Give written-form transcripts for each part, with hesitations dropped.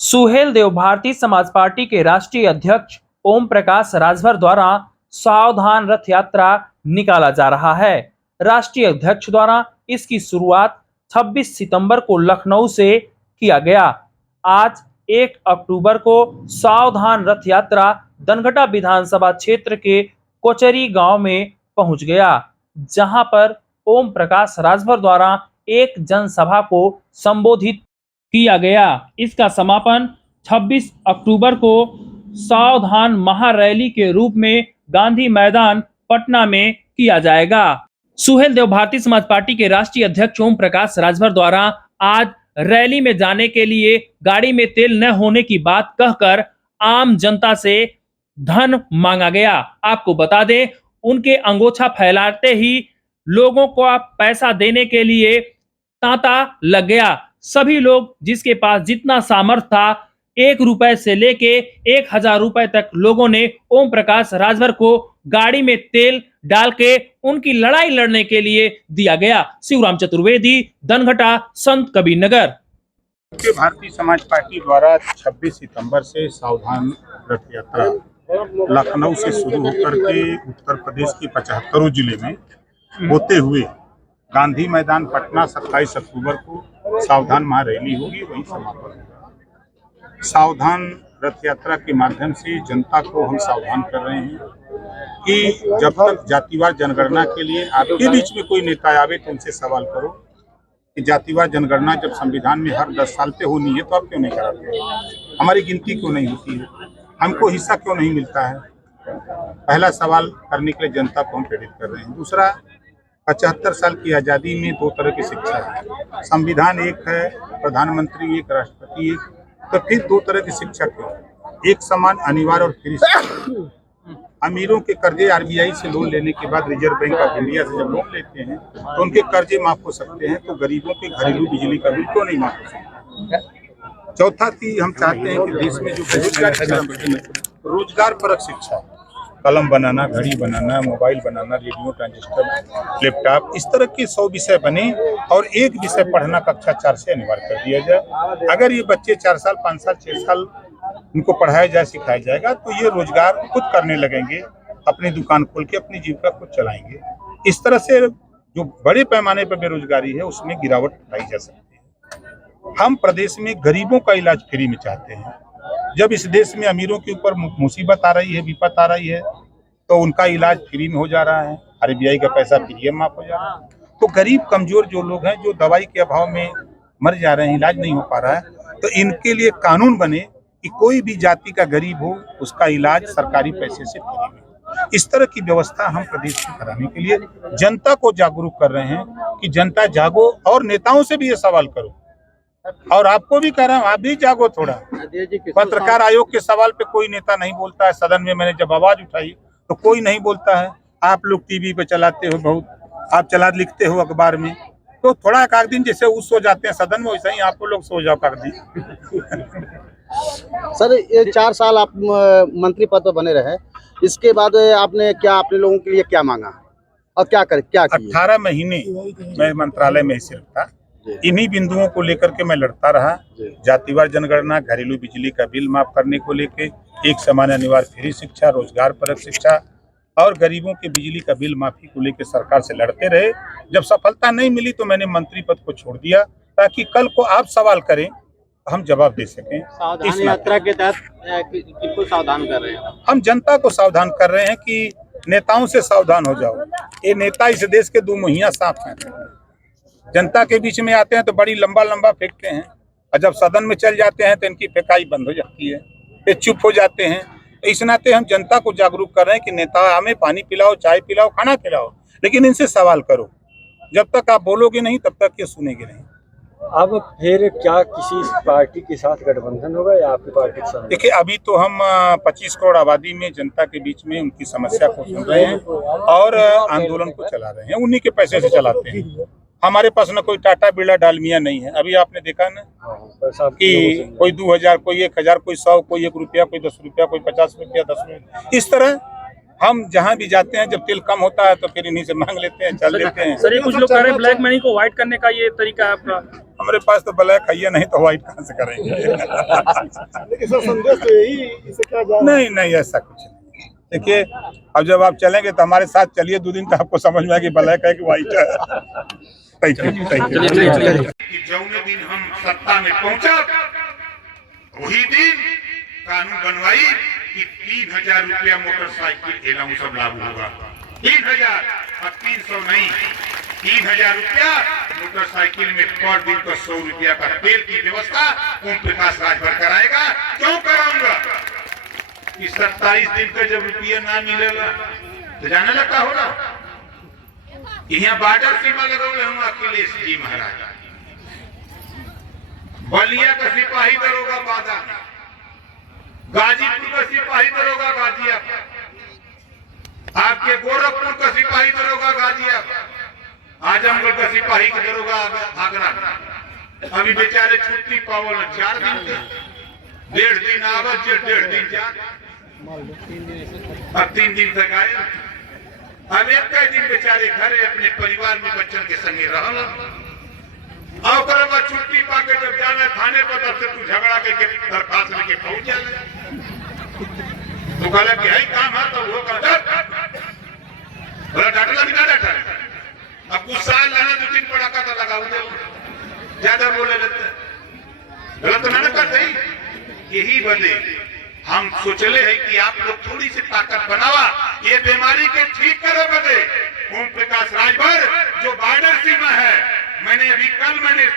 Suheldev Bharatiya Samaj party के राष्ट्रीय अध्यक्ष ओम प्रकाश राजभर द्वारा सावधान रथ यात्रा निकाला जा रहा है। राष्ट्रीय अध्यक्ष द्वारा इसकी शुरुआत 26 सितंबर को लखनऊ से किया गया। आज 1 अक्टूबर को सावधान रथ यात्रा दनघटा विधानसभा क्षेत्र के कोचरी गांव में पहुंच गया, जहां पर ओम प्रकाश राजभर द्वारा एक जनसभा को संबोधित किया गया। इसका समापन 26 अक्टूबर को सावधान महारैली के रूप में गांधी मैदान पटना में किया जाएगा। सुहेलदेव भारतीय समाज पार्टी के राष्ट्रीय अध्यक्ष ओम प्रकाश राजभर द्वारा आज रैली में जाने के लिए गाड़ी में तेल न होने की बात कहकर आम जनता से धन मांगा गया। आपको बता दें, उनके अंगोछा फैलाते ही लोगों को पैसा देने के लिए तांता लग गया। सभी लोग जिसके पास जितना सामर्थ्य था, 1 रुपए से लेके 1000 रुपए तक लोगों ने ओम प्रकाश राजभर को गाड़ी में तेल डाल के उनकी लड़ाई लड़ने के लिए दिया गया। शिवराम चतुर्वेदी, दनघटा, संत कबीर नगर। भारतीय समाज पार्टी द्वारा 26 सितंबर से सावधान रथ यात्रा लखनऊ से शुरू होकर के उत्तर प्रदेश के 75 जिले में होते हुए गांधी मैदान पटना 27 अक्टूबर को सावधान महारैली होगी, वही समापन होगा। सावधान रथ यात्रा के माध्यम से जनता को हम सावधान कर रहे हैं कि जब तक जातिवार जनगणना के लिए आपके बीच में कोई नेता आवे तो उनसे सवाल करो कि जातिवार जनगणना जब संविधान में हर 10 साल पे होनी है तो आप क्यों नहीं कराते? हमारी गिनती क्यों नहीं होती है? हमको हिस्सा क्यों नहीं मिलता है? पहला सवाल करने के लिए जनता को हम प्रेरित कर रहे हैं। दूसरा, 75 साल की आज़ादी में 2 तरह की शिक्षा है। संविधान एक है, प्रधानमंत्री एक, राष्ट्रपति एक, तो फिर 2 तरह की शिक्षा क्यों? एक समान, अनिवार्य और फ्री शिक्षा। अमीरों के कर्जे आरबीआई से लोन लेने के बाद रिजर्व बैंक ऑफ इंडिया से जब लोन लेते हैं तो उनके कर्जे माफ हो सकते हैं, तो गरीबों के घरेलू बिजली का बिल क्यों नहीं माफ हो सकता? चौथा चीज हम चाहते हैं कि देश में जो बेरोजगारी, रोजगार परक शिक्षा, कलम बनाना, घड़ी बनाना, मोबाइल बनाना, रेडियो, ट्रांजिस्टर, लैपटॉप, इस तरह के 100 विषय बने और एक विषय पढ़ना कक्षा 4 से अनिवार्य कर दिया जाए। अगर ये बच्चे 4 साल, 5 साल, 6 साल उनको पढ़ाया जाए, सिखाया जाएगा तो ये रोजगार खुद करने लगेंगे, अपनी दुकान खोल के अपनी जीविका खुद चलाएंगे। इस तरह से जो बड़े पैमाने पर बेरोजगारी है उसमें गिरावट लाई जा सकती है। हम प्रदेश में गरीबों का इलाज फ्री में चाहते हैं। जब इस देश में अमीरों के ऊपर मुसीबत आ रही है, विपत आ रही है, तो उनका इलाज फ्री में हो जा रहा है, आरबीआई का पैसा फ्री में माफ हो जा रहा है। तो गरीब कमजोर जो लोग हैं, जो दवाई के अभाव में मर जा रहे हैं, इलाज नहीं हो पा रहा है, तो इनके लिए कानून बने कि कोई भी जाति का गरीब हो उसका इलाज सरकारी पैसे से फ्री में। इस तरह की व्यवस्था हम प्रदेश में कराने के लिए जनता को जागरूक कर रहे हैं कि जनता जागो और नेताओं से भी ये सवाल करो, और आपको भी कह रहा हूँ, आप भी जागो थोड़ा। पत्रकार आयोग के सवाल पे कोई नेता नहीं बोलता है। सदन में मैंने जब आवाज उठाई तो कोई नहीं बोलता है। आप लोग टीवी पे चलाते हो, बहुत आप लिखते हो अखबार में, तो थोड़ा एक दिन जैसे वो सो जाते हैं सदन में, वैसे ही आप लोग सो जाओ कर दी। सर, ये 4 साल आप मंत्री पद पर बने रहे, इसके बाद आपने क्या अपने लोगों के लिए क्या मांगा और क्या 18 महीने मैं मंत्रालय में ही सिर्फ था। इन्हीं बिंदुओं को लेकर के मैं लड़ता रहा। जातिवार जनगणना, घरेलू बिजली का बिल माफ करने को लेके, एक समान अनिवार्य फ्री शिक्षा, रोजगार परक शिक्षा और गरीबों के बिजली का बिल माफी को लेकर सरकार से लड़ते रहे। जब सफलता नहीं मिली तो मैंने मंत्री पद को छोड़ दिया, ताकि कल को आप सवाल करें हम जवाब दे सकें। सावधान यात्रा के तहत किसको सावधान कर रहे हैं? हम जनता को सावधान कर रहे हैं कि नेताओं से सावधान हो जाओ। ये नेता इस देश के 2 मुहैया सांप हैं। जनता के बीच में आते हैं तो बड़ी लंबा लंबा फेंकते हैं, और जब सदन में चल जाते हैं तो इनकी फेंकाई बंद हो जाती है, ये चुप हो जाते हैं। इस नाते हम जनता को जागरूक कर रहे हैं कि नेता हमें पानी पिलाओ, चाय पिलाओ, खाना खिलाओ, लेकिन इनसे सवाल करो। जब तक आप बोलोगे नहीं तब तक ये सुनेंगे नहीं। अब फिर क्या किसी पार्टी के साथ गठबंधन होगा या आपकी पार्टी के साथ? देखिए, अभी तो हम 25 करोड़ आबादी में जनता के बीच में उनकी समस्या को सुन रहे हैं और आंदोलन को चला रहे हैं। उन्हीं के पैसे से चलाते हैं। हमारे पास न कोई टाटा बिरला डालमिया नहीं है। अभी आपने देखा ना कि कोई 2000, कोई 1000, कोई 100, कोई 1 रुपया, कोई 10 रुपया, कोई 50 रुपया, 10 रुपया। इस तरह हम जहाँ भी जाते हैं, जब तेल कम होता है तो फिर इन्हीं से मांग लेते हैं, चल लेते हैं। सर, ये कुछ लोग कह रहे हैं ब्लैक मनी को व्हाइट करने का ये तरीका है आपका। हमारे पास तो ब्लैक है नहीं तो व्हाइट कहाँ से करेंगे। लेकिन सर संदेश तो यही, इससे क्या जा रहा है? नहीं ऐसा कुछ नहीं। देखिए अब जब आप चलेंगे तो हमारे साथ चलिए 2 दिन तो आपको समझ में आएगी ब्लैक है कि व्हाइट है। Thank you. जौने दिन हम सत्ता में पहुंचा वही दिन कानून बनवाई कि 3000 रुपया मोटरसाइकिल एलाऊ सब लागू होगा। 3000 अब 300 नहीं, 3000 रुपया मोटरसाइकिल में पर दिन का 100 रुपया का तेल की व्यवस्था ओम प्रकाश राजभर कराएगा। क्यों कराऊंगा कि 27 दिन का जब रुपया ना मिलेगा तो जाने लगा होगा। यहाँ बॉर्डर सीमा लगौले हूँ अखिलेश जी महाराज, बलिया का सिपाही दरोगा बादा, गाजीपुर का सिपाही दरोगा गाजियाबाद, आपके गोरखपुर का सिपाही दरोगा गाजियाबाद, आजमगढ़ का सिपाही का दरोगा आगरा। अभी बेचारे छुट्टी पावल 4 दिन का, 1.5 दिन आवत 1.5 दिन जा, अब 3 दिन तक आए। अब एक दिन बेचारे घरे अपने परिवार में बच्चन के संगे रहल और छुट्टी पाके जब जाना थाने पर तब से तू झगड़ा के दरखास्त लेके पहुंच जाए। तू कहला कि है काम है तो वो बोला डांटला भी ना डांटा। अब कुछ साल लाना 2-3 पड़ाका तो लगाऊ दे, ज्यादा बोले लेते गलत ना कर दे। यही बदे हम सोचले है कि आप लोग थोड़ी सी ताकत बनावा ये बीमारी के ठीक करे बदे। ओम प्रकाश राजभर जो बॉर्डर सीमा है, मैंने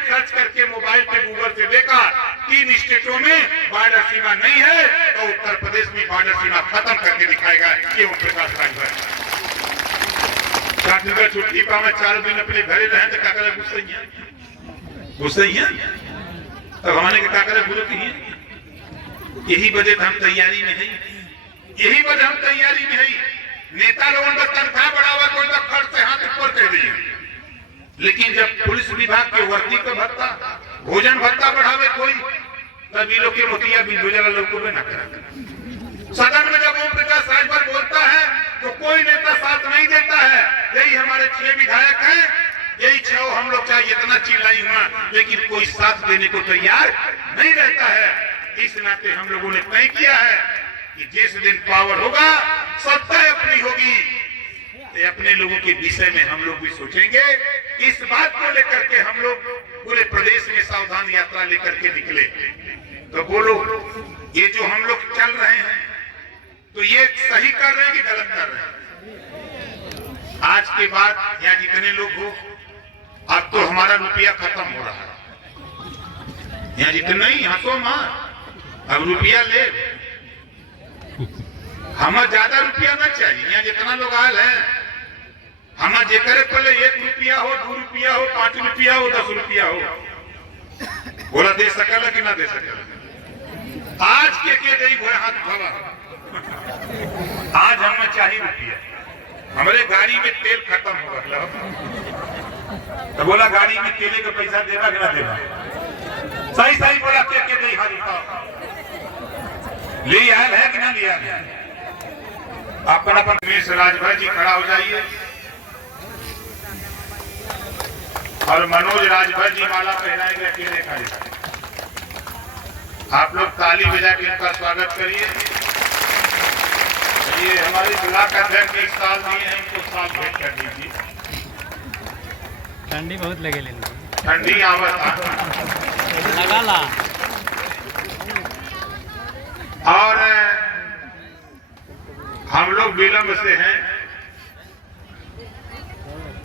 सर्च करके मोबाइल पे गूगल से देखा 3 स्टेटों में बॉर्डर सीमा नहीं है तो उत्तर प्रदेश में बॉर्डर सीमा खत्म करके दिखाएगा ये ओम प्रकाश राजभर। 4 दिन का छुट्टी पा मैं 4 दिन अपने घरे रहे तो क्या करे गुस्से ही है तब हमारे क्या करे गुरु ही। यही वजह हम तैयारी में है, यही वजह हम तैयारी में है। नेता लोगों का तनख्वाह बढ़ावा कोई तो खर्च से हाथ ऊपर कह दिए, लेकिन जब पुलिस विभाग के वर्दी का भत्ता भोजन भत्ता बढ़ावे कोई तभी लोग के मोतिया बिंदुजला लोग को ना करा। सदन में जब ओम प्रकाश राजभर बोलता है तो कोई नेता साथ नहीं देता है। यही हमारे 6 विधायक हैं, यही 6 हम लोग चाहे इतना चिल्लाई हुआ लेकिन कोई साथ देने को तैयार नहीं रहता है। इस नाते हम लोगों ने तय किया है कि जिस दिन पावर होगा सत्ता अपनी होगी तो अपने लोगों के विषय में हम लोग भी सोचेंगे। इस बात को लेकर के हम लोग पूरे प्रदेश में सावधान यात्रा लेकर के निकले। तो बोलो ये जो हम लोग चल रहे हैं तो ये सही कर रहे हैं कि गलत कर रहे हैं? आज के बाद यहाँ जितने लोग हो अब तो हमारा रुपया खत्म हो रहा है। यहाँ जितने ही हंसो मां अब रुपया ले, हमें ज्यादा रुपया ना चाहिए। यहाँ जितना लोग आयल है हमें जेकरे पहले 1 रुपया हो 2 रुपया हो 5 रुपया हो 10 रुपया हो बोला दे सकला कि ना दे सकला। आज के दे हाथ उठावा, आज हमें चाहिए रुपया। हमारे गाड़ी में तेल खत्म हो गया तो बोला गाड़ी में तेले का पैसा देगा कि ना देगा? सही बोला के दे हाथ उठाओ। ले आयल है कि ना लिया है? अपन रमेश राजभर जी खड़ा हो जाइए और मनोज राजभर जी माला पहनाएंगे अकेले खड़े। आप लोग ताली बजा के इनका स्वागत करिए। ये हमारे ब्लॉक अध्यक्ष 1 साल दिए हैं, इनको साल भेंट कर दीजिए। ठंडी बहुत लगे लेने ठंडी आवत लगा ला। और हम लोग विलंब से हैं।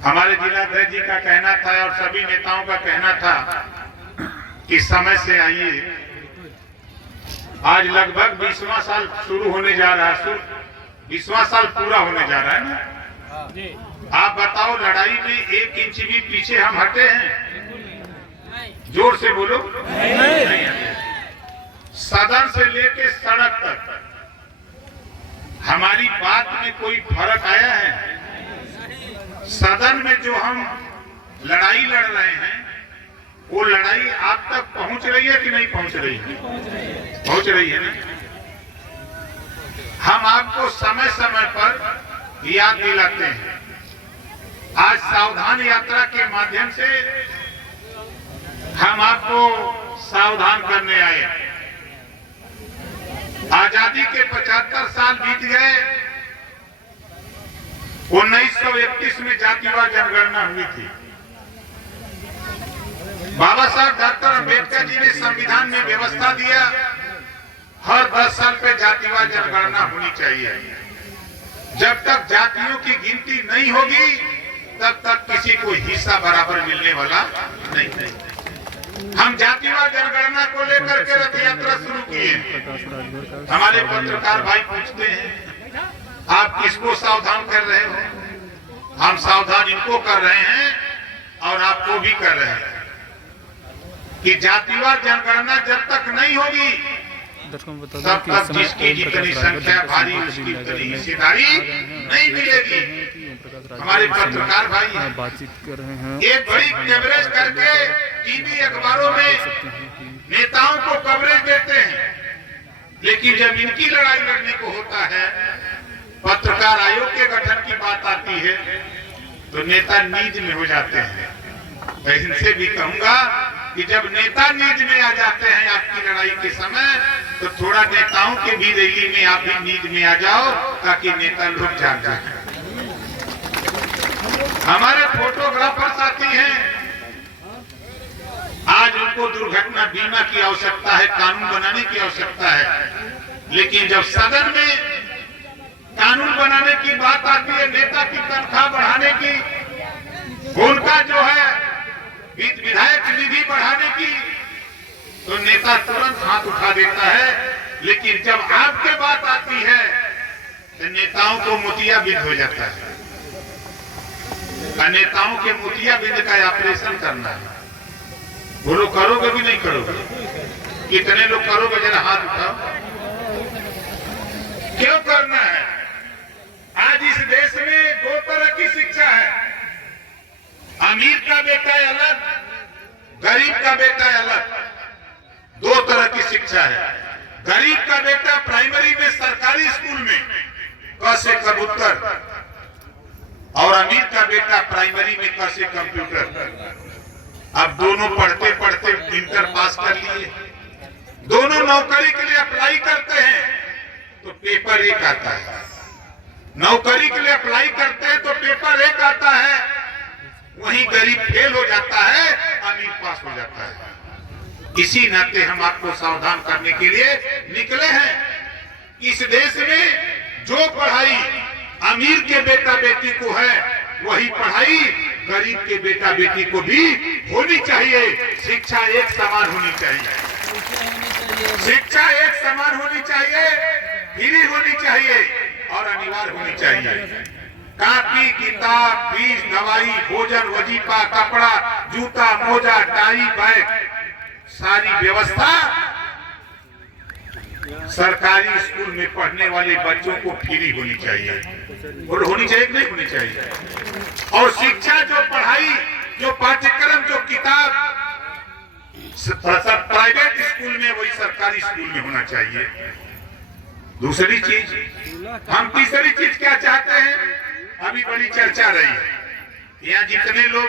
हमारे जिलाध्यक्ष जी का कहना था और सभी नेताओं का कहना था कि समय से आइए। आज लगभग 20वां साल शुरू होने जा रहा है, 20वां साल पूरा होने जा रहा है ना। आप बताओ लड़ाई में 1 इंच भी पीछे हम हटे हैं? जोर से बोलो नहीं। सदन से लेके सड़क तक हमारी बात में कोई फर्क आया है? सदन में जो हम लड़ाई लड़ रहे हैं वो लड़ाई आप तक पहुंच रही है कि नहीं पहुंच रही है? पहुंच रही है ना। हम आपको समय समय पर याद दिलाते हैं। आज सावधान यात्रा के माध्यम से हम आपको सावधान करने आए। आजादी के 75 साल बीत गए। 1931 में जातिवार जनगणना हुई थी। बाबा साहब डॉक्टर अंबेडकर जी ने संविधान में व्यवस्था दिया, हर 10 साल पे जातिवार जनगणना होनी चाहिए। जब तक जातियों की गिनती नहीं होगी तब तक किसी को हिस्सा बराबर मिलने वाला नहीं। हम जातिवार जनगणना को लेकर के रथ यात्रा शुरू किए। हमारे पत्रकार भाई पूछते हैं आप किसको सावधान कर रहे हो? हम सावधान इनको कर रहे हैं और आपको भी कर रहे हैं कि जातिवार जनगणना जब तक नहीं होगी तब तक जिसकी जितनी संख्या भारी उसकी उतनी हिस्सेदारी नहीं मिलेगी। हमारे पत्रकार भाई बातचीत कर रहे हैं, एक बड़ी कवरेज करके टीवी अखबारों में नेताओं को कवरेज देते हैं, लेकिन जब इनकी लड़ाई लड़ने को होता है, पत्रकार आयोग के गठन की बात आती है तो नेता नींद में हो जाते हैं। मैं इनसे भी कहूंगा कि जब नेता नींद में आ जाते हैं आपकी लड़ाई के समय, तो थोड़ा नेताओं के भी रैली में आप भी नींद में आ जाओ ताकि नेता लोग जाग जाए। हमारे फोटोग्राफर साथी हैं, आज उनको दुर्घटना बीमा की आवश्यकता है, कानून बनाने की आवश्यकता है, लेकिन जब सदन में कानून बनाने की बात आती है, नेता की तनख्वाह बढ़ाने की, उनका जो है विधायक निधि बढ़ाने की, तो नेता तुरंत हाथ उठा देता है। लेकिन जब आपके बात आती है तो नेताओं को मोतियाबिंद हो जाता है। नेताओं के मोतियाबिंद का ऑपरेशन करना है। वो लोग करोगे भी नहीं करोगे? कितने लोग करोगे? जरा हाथ उठाओ। क्यों करना है? आज इस देश में दो तरह की शिक्षा है। अमीर का बेटा अलग, गरीब का बेटा अलग। दो तरह की शिक्षा है। गरीब का बेटा प्राइमरी में सरकारी स्कूल में क से कबूतर, और अमीर का बेटा प्राइमरी में क से कंप्यूटर। अब दोनों पढ़ते पढ़ते इंटर पास कर लिए, दोनों नौकरी के लिए अप्लाई करते हैं तो पेपर एक आता है। नौकरी के लिए अप्लाई करते हैं तो पेपर एक आता है, वहीं गरीब फेल हो जाता है, अमीर पास हो जाता है। इसी नाते हम आपको सावधान करने के लिए निकले हैं। इस देश में जो पढ़ाई अमीर के बेटा बेटी को है, वही पढ़ाई गरीब के बेटा बेटी को भी होनी चाहिए। शिक्षा एक समान होनी चाहिए। शिक्षा एक समान होनी चाहिए, फ्री होनी चाहिए और अनिवार्य होनी चाहिए। कापी, किताब, फीस, दवाई, भोजन, वजीफा, कपड़ा, जूता, मोजा, टाई, बैग, सारी व्यवस्था सरकारी स्कूल में पढ़ने वाले बच्चों को फ्री होनी चाहिए। और होनी चाहिए कि नहीं होनी चाहिए? और शिक्षा, जो पढ़ाई, जो पाठ्यक्रम, जो किताब प्राइवेट स्कूल में, वही सरकारी स्कूल में होना चाहिए। दूसरी चीज, हम तीसरी चीज क्या चाहते हैं? अभी बड़ी चर्चा रही है, यहाँ जितने लोग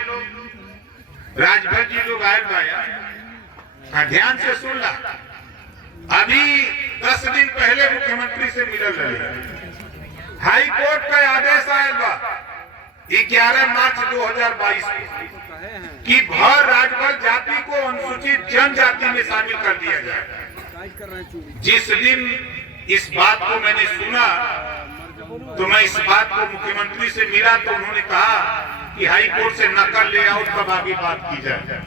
राजभर जी लोग आए ध्यान से सुन ला। अभी 10 दिन पहले मुख्यमंत्री से मिलल रहे। हाई कोर्ट का आदेश आया बा 11 मार्च 2022 कि भर राजभर जाति को अनुसूचित जनजाति में शामिल कर दिया जाए। जिस दिन इस बात को मैंने सुना तो मैं इस बात को मुख्यमंत्री से मिला तो उन्होंने कहा कि हाई कोर्ट से नकल ले आओ तब आगे बात की जाए।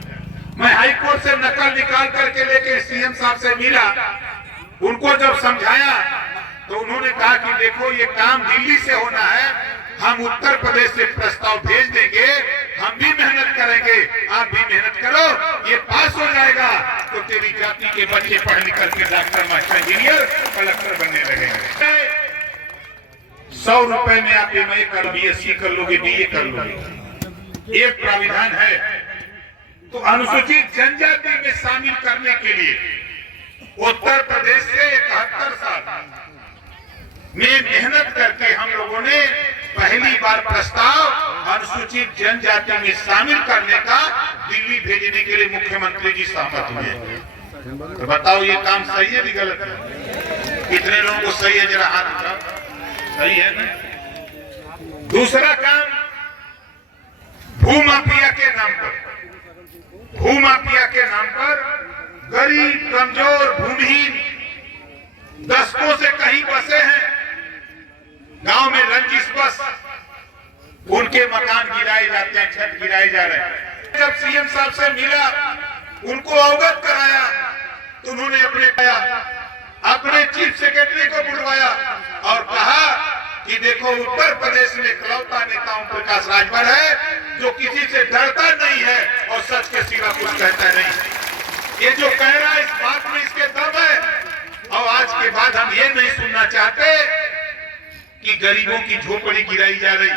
मैं हाई कोर्ट से नकल निकाल करके लेके सीएम साहब से मिला, उनको जब समझाया तो उन्होंने कहा कि देखो ये काम दिल्ली से होना है, हम उत्तर प्रदेश से प्रस्ताव भेज देंगे, हम भी मेहनत करेंगे, आप भी मेहनत करो, ये पास हो जाएगा तो तेरी जाति के बच्चे पढ़ लिख करके डॉक्टर, मास्टर, इंजीनियर, कलेक्टर बनने लगेंगे। 100 रुपए में आप एमए कर, बीएससी कर लोगे, बीए कर लोगे। एक प्राविधान है तो अनुसूचित जनजाति में शामिल करने के लिए उत्तर प्रदेश से 71 साल में मेहनत करके हम लोगों ने पहली बार प्रस्ताव अनुसूचित जनजाति में शामिल करने का दिल्ली भेजने के लिए मुख्यमंत्री जी सहमत हुए। तो बताओ ये काम सही है कि गलत है? कितने लोगों को सही है, जरा हाथ उठाओ। सही है ना? दूसरा काम, भूमाफिया के नाम पर, भूमाफिया के नाम पर गरीब, कमजोर, भूमिहीन दशकों से कहीं बसे हैं, गांव में रंजिश बस उनके मकान गिराए जाते हैं, छत गिराए जा रहे हैं। जब सीएम साहब से मिला, उनको अवगत कराया, तो उन्होंने अपने चीफ सेक्रेटरी को बुलवाया और कहा कि देखो उत्तर प्रदेश में इकलौता नेता ओम प्रकाश राजभर है जो किसी से डरता नहीं है और सच के सिवा कुछ कहता नहीं। ये जो कह रहा है इस बात में इसके दम है। और आज के बाद हम ये नहीं सुनना चाहते कि गरीबों की झोपड़ी गिराई जा रही,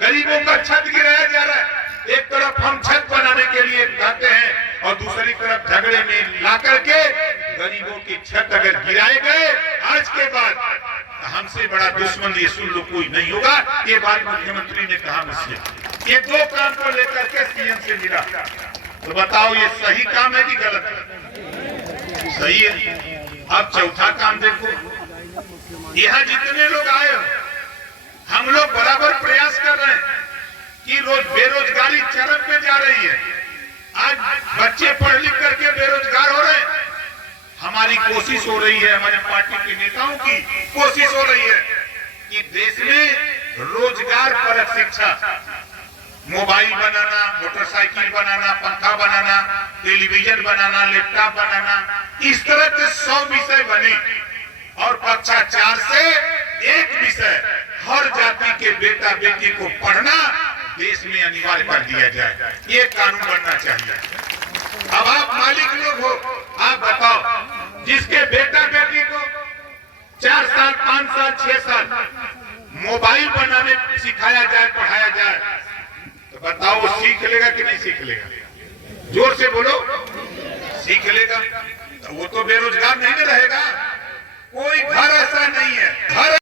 गरीबों का छत गिराया जा रहा है। एक तरफ हम छत बनाने के लिए कहते हैं और दूसरी तरफ झगड़े में ला करके गरीबों की छत अगर गिराए गए आज के बाद हमसे बड़ा दुश्मन ये सुन लो कोई नहीं होगा। ये बात मुख्यमंत्री ने कहा मुझसे। ये दो काम को लेकर के सीएम से मिला, तो बताओ ये सही काम है कि गलत है? सही है। अब चौथा काम देखो, यहाँ जितने लोग आए हम लोग बराबर प्रयास कर रहे हैं कि रोज बेरोजगारी चरम पे जा रही है। आज बच्चे पढ़ लिख करके बेरोजगार हो रहे हैं। हमारी कोशिश हो रही है, हमारी पार्टी के नेताओं की कोशिश हो रही है कि देश में रोजगार परक शिक्षा, मोबाइल बनाना, मोटरसाइकिल बनाना, पंखा बनाना, टेलीविजन बनाना, लैपटॉप बनाना, इस तरह के 100 विषय बने और कक्षा 4 से एक विषय हर जाति के बेटा बेटी को पढ़ना देश में अनिवार्य कर दिया जाए। ये कानून बनना चाहिए। अब आप मालिक लोग हो, आप बताओ, जिसके बेटा बेटी को 4 साल, 5 साल, 6 साल मोबाइल बनाने सिखाया जाए, पढ़ाया जाए, तो बताओ वो सीख लेगा कि नहीं सीख लेगा? जोर से बोलो, सीख लेगा। तो वो तो बेरोजगार नहीं रहेगा। कोई घर ऐसा नहीं है, घर